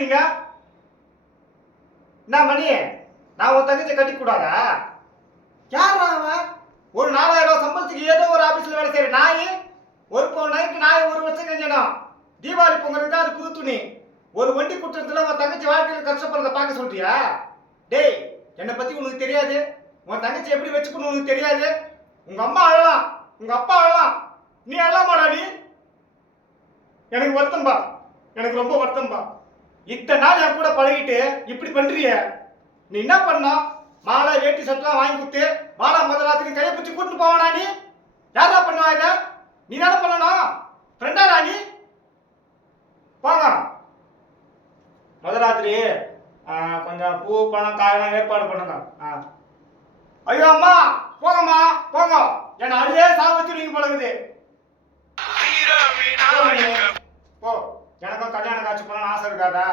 இருக்கிறீங்க? என்ன மணி, நான் உன் தங்கச்சியை கட்டிக்க கூடாதா? யார் அவன்? ஒரு 4000 ரூபாய் சம்பளத்துக்கு ஏதோ ஒரு ஆபீஸ்ல வேலை செய்யற நாய். ஒரு பவுன் நகைக்கு நாய் 1 வருஷம் கழிஞ்சணும். தீபாவளி பொங்கலுக்கு தான் அது புது துணி. ஒரு வண்டி குற்றத்துல உன் தங்கச்சி வாழ்க்கையில் கஷ்டப்படுறத பார்க்க சொல்றியா? டேய், என்னை பத்தி உனக்கு தெரியாது. உன் தங்கச்சி எப்படி வச்சுக்கணும் உனக்கு தெரியாது. உங்க அம்மா அழலாம், உங்க அப்பா அழலாம், நீ அழலாமாடா நீ? எனக்கு வருத்தம்பா, எனக்கு ரொம்ப வருத்தம்பா. இத்தனை நாள் என் கூட பழகிட்டு இப்படி பண்றிய. நீ என்ன பண்ணா? மாலை வேட்டி சட்டெல்லாம் வாங்கி கொடுத்து மாலா முதல் ராத்திரி கையை பிடிச்சி கூட்டிட்டு போவானா நீ? யாரா பண்ணுவா இத? நீ தானே பண்ணணும். ஃப்ரெண்டாடா நீ? போங்க முதல் ராத்திரி கொஞ்சம் பூ பணம் காயெல்லாம் ஏற்பாடு பண்ணுங்க. ஐயோ அம்மா, போங்கம்மா போங்க, என்ன அழுதே சாக வச்சுருவீங்க பழகுது. போ, எனக்கும் கல்யாணம் காட்சி பண்ணணும்னு ஆசை இருக்காதா?